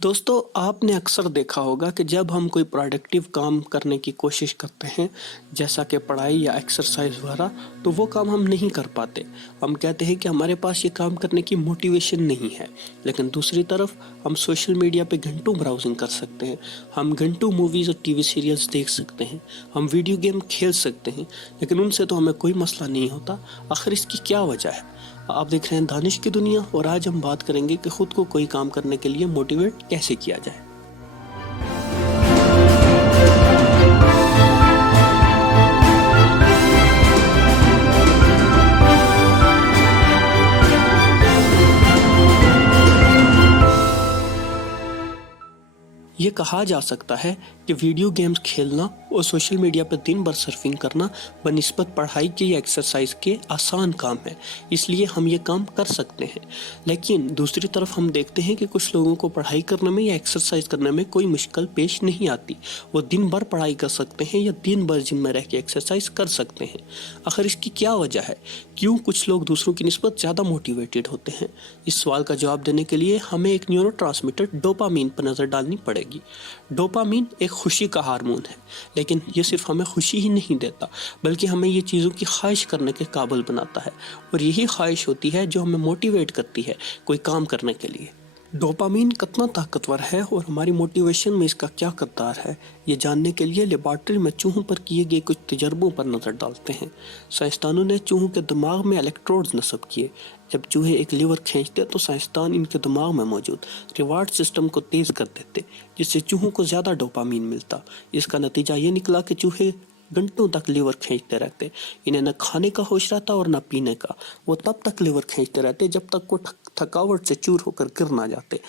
दोस्तों, आपने अक्सर देखा होगा कि जब हम कोई प्रोडक्टिव काम करने की कोशिश करते हैं, जैसा कि पढ़ाई या एक्सरसाइज वगैरह, तो वो काम हम नहीं कर पाते। हम कहते हैं कि हमारे पास ये काम करने की मोटिवेशन नहीं है। लेकिन दूसरी तरफ हम सोशल मीडिया पे घंटों ब्राउजिंग कर सकते हैं, हम घंटों मूवीज़ और टीवी सीरियल्स देख सकते हैं, हम वीडियो गेम खेल सकते हैं, लेकिन उनसे तो हमें कोई मसला नहीं होता। आखिर इसकी क्या वजह है? आप देख रहे हैं दानिश की दुनिया, और आज हम बात करेंगे कि खुद को कोई काम करने के लिए मोटिवेट कैसे किया जाए। ये कहा जा सकता है कि वीडियो गेम्स खेलना और सोशल मीडिया पर दिन भर सर्फिंग करना बनिस्बत पढ़ाई के या एक्सरसाइज के आसान काम है, इसलिए हम ये काम कर सकते हैं। लेकिन दूसरी तरफ हम देखते हैं कि कुछ लोगों को पढ़ाई करने में या एक्सरसाइज करने में कोई मुश्किल पेश नहीं आती। वो दिन भर पढ़ाई कर सकते हैं या दिन भर जिम में रह के एक्सरसाइज कर सकते हैं। आखिर इसकी क्या वजह है? क्यों कुछ लोग दूसरों की निस्बत ज़्यादा मोटिवेटेड होते हैं? इस सवाल का जवाब देने के लिए हमें एक न्यूरोट्रांसमीटर डोपामीन पर नज़र डालनी पड़ेगी। डोपामीन एक खुशी का हार्मोन है, लेकिन ये सिर्फ हमें खुशी ही नहीं देता, बल्कि हमें ये चीज़ों की ख्वाहिश करने के काबिल बनाता है, और यही ख्वाहिश होती है जो हमें मोटिवेट करती है कोई काम करने के लिए। डोपामीन कितना ताकतवर है और हमारी मोटिवेशन में इसका क्या किरदार है, ये जानने के लिए लेबॉर्ट्री में चूहों पर किए गए कुछ तजर्बों पर नज़र डालते हैं। साइंसदानों ने चूहों के दिमाग में इलेक्ट्रोड्स नस्ब किए। जब चूहे एक लीवर खींचते तो साइंसदान इनके दिमाग में मौजूद रिवार्ड सिस्टम को तेज़ कर देते, जिससे चूहों को ज़्यादा डोपामीन मिलता। इसका नतीजा ये निकला कि चूहे घंटों तक लीवर खींचते रहते। इन्हें न खाने का होश रहता और न पीने का। वो तब तक लीवर खींचते रहते जब तक वो थकावट से चूर होकर गिर ना जाते।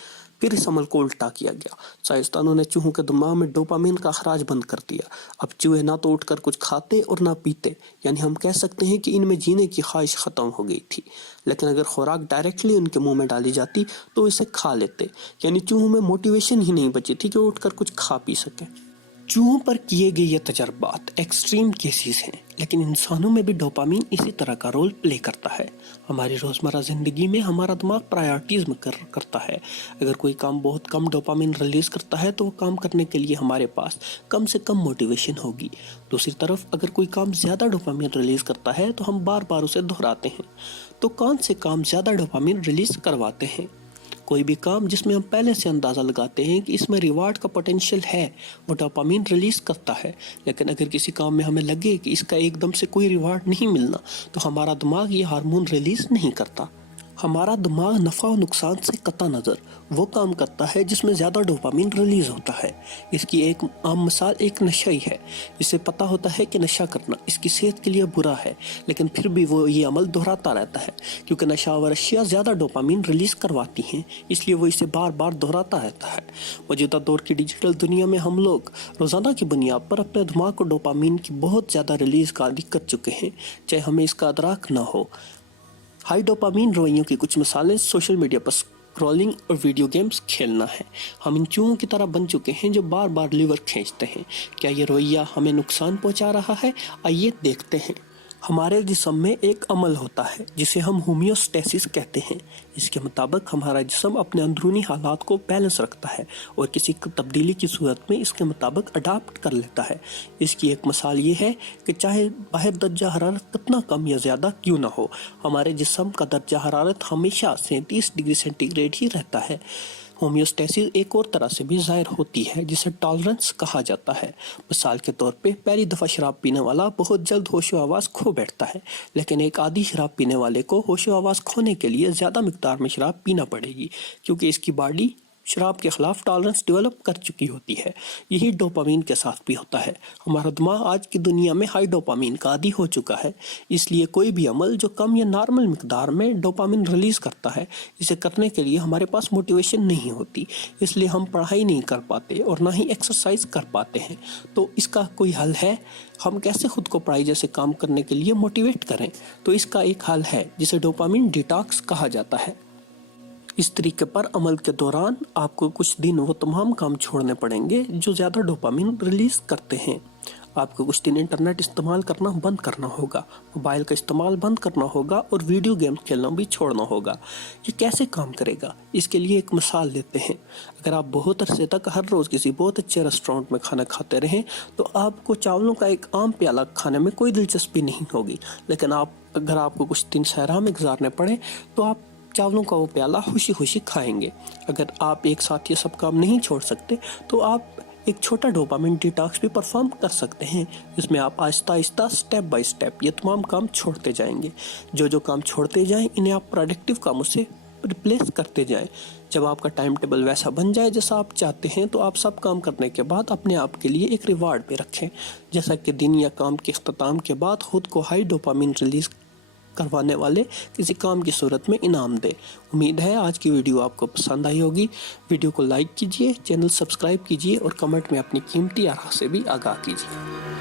फिर इस अमल को उल्टा किया गया। साइंसदानों ने चूहों के दिमाग में डोपामीन का अखराज बंद कर दिया। अब चूहे ना तो उठकर कुछ खाते और ना पीते, यानी हम कह सकते हैं कि इनमें जीने की ख्वाहिश ख़त्म हो गई थी। लेकिन अगर खुराक डायरेक्टली उनके मुंह में डाली जाती तो इसे खा लेते, यानी चूहों में मोटिवेशन ही नहीं बची थी कि वो उठकर कुछ खा पी सकें। चूहों पर किए गए ये तजर्बात एक्सट्रीम केसेस हैं, लेकिन इंसानों में भी डोपामीन इसी तरह का रोल प्ले करता है। हमारी रोज़मर्रा ज़िंदगी में हमारा दिमाग प्रायोरिटीज़ में करता है। अगर कोई काम बहुत कम डोपामीन रिलीज़ करता है तो वो काम करने के लिए हमारे पास कम से कम मोटिवेशन होगी। दूसरी तरफ अगर कोई काम ज़्यादा डोपामीन रिलीज़ करता है तो हम बार बार उसे दोहराते हैं। तो कौन से काम ज़्यादा डोपामीन रिलीज़ करवाते हैं? कोई भी काम जिसमें हम पहले से अंदाज़ा लगाते हैं कि इसमें रिवार्ड का पोटेंशियल है, वो डोपामीन रिलीज़ करता है। लेकिन अगर किसी काम में हमें लगे कि इसका एकदम से कोई रिवार्ड नहीं मिलना, तो हमारा दिमाग ये हार्मोन रिलीज़ नहीं करता। हमारा दिमाग नफ़ा और नुकसान से कता नज़र वो काम करता है जिसमें ज़्यादा डोपामीन रिलीज़ होता है। इसकी एक आम मिसाल एक नशा ही है। इसे पता होता है कि नशा करना इसकी सेहत के लिए बुरा है, लेकिन फिर भी वो ये अमल दोहराता रहता है, क्योंकि नशावर अशिया ज़्यादा डोपामीन रिलीज़ करवाती हैं, इसलिए वो इसे बार बार दोहराता रहता है। मौजूदा दौर की डिजिटल दुनिया में हम लोग रोज़ाना की बुनियाद पर अपने दिमाग को डोपामीन की बहुत ज़्यादा रिलीज़ का आदी कर चुके हैं, चाहे हमें इसका अदराक ना हो। हाई डोपामीन रवैयों की कुछ मिसालें सोशल मीडिया पर स्क्रॉलिंग और वीडियो गेम्स खेलना है। हम इन चूहों की तरह बन चुके हैं जो बार बार लीवर खींचते हैं। क्या ये रवैया हमें नुकसान पहुंचा रहा है? आइए देखते हैं। हमारे जिस्म में एक अमल होता है जिसे हम होमियोस्टेसिस कहते हैं। इसके मुताबिक हमारा जिस्म अपने अंदरूनी हालात को बैलेंस रखता है और किसी तब्दीली की सूरत में इसके मुताबिक अडाप्ट कर लेता है। इसकी एक मिसाल ये है कि चाहे बाहर दर्जा हरारत कितना कम या ज़्यादा क्यों ना हो, हमारे जिस्म का दर्जा हरारत हमेशा 37 डिग्री सेंटीग्रेड ही रहता है। होमियोस्टेसिस एक और तरह से भी ज़ाहिर होती है जिसे टॉलरेंस कहा जाता है। मिसाल के तौर पे पहली दफ़ा शराब पीने वाला बहुत जल्द होशो आवाज़ खो बैठता है, लेकिन एक आधी शराब पीने वाले को होशो आवाज़ खोने के लिए ज़्यादा मिकदार में शराब पीना पड़ेगी, क्योंकि इसकी बॉडी शराब के खिलाफ टॉलरेंस डेवलप कर चुकी होती है। यही डोपामीन के साथ भी होता है। हमारा दिमाग आज की दुनिया में हाई डोपामीन का आदी हो चुका है, इसलिए कोई भी अमल जो कम या नॉर्मल मिकदार में डोपामीन रिलीज़ करता है, इसे करने के लिए हमारे पास मोटिवेशन नहीं होती, इसलिए हम पढ़ाई नहीं कर पाते और ना ही एक्सरसाइज कर पाते हैं। तो इसका कोई हल है? हम कैसे खुद को पढ़ाई जैसे काम करने के लिए मोटिवेट करें? तो इसका एक हल है जिसे डोपामीन डिटॉक्स कहा जाता है। इस तरीके पर अमल के दौरान आपको कुछ दिन वो तमाम काम छोड़ने पड़ेंगे जो ज़्यादा डोपामीन रिलीज़ करते हैं। آپ کو کچھ دن انٹرنیٹ استعمال کرنا بند کرنا ہوگا، موبائل کا استعمال بند کرنا ہوگا اور ویڈیو گیم کھیلنا بھی چھوڑنا ہوگا۔ یہ کیسے کام کرے گا؟ اس کے لیے ایک مثال لیتے ہیں۔ اگر آپ بہت عرصے تک ہر روز کسی بہت اچھے ریسٹورینٹ میں کھانا کھاتے رہیں تو آپ کو چاولوں کا ایک عام پیالہ کھانے میں کوئی دلچسپی نہیں ہوگی، لیکن اگر آپ کو کچھ دن صحرا میں گزارنے پڑے تو آپ چاولوں کا وہ پیالہ خوشی خوشی کھائیں گے۔ اگر آپ ایک ساتھ یہ سب کام نہیں چھوڑ سکتے تو آپ ایک چھوٹا ڈوپامن ڈیٹاکس بھی پرفارم کر سکتے ہیں، جس میں آپ آہستہ آہستہ سٹیپ بائی سٹیپ یہ تمام کام چھوڑتے جائیں گے۔ جو کام چھوڑتے جائیں انہیں آپ پروڈکٹیو کاموں سے ریپلیس کرتے جائیں۔ جب آپ کا ٹائم ٹیبل ویسا بن جائے جیسا آپ چاہتے ہیں تو آپ سب کام کرنے کے بعد اپنے آپ کے لیے ایک ریوارڈ بھی رکھیں، جیسا کہ دن یا کام کے اختتام کے بعد خود کو ہائی ڈوپامن ریلیز کروانے والے کسی کام کی صورت میں انعام دے۔ امید ہے آج کی ویڈیو آپ کو پسند آئی ہوگی۔ ویڈیو کو لائک کیجیے، چینل سبسکرائب کیجیے اور کمنٹ میں اپنی قیمتی آراء سے بھی آگاہ کیجیے۔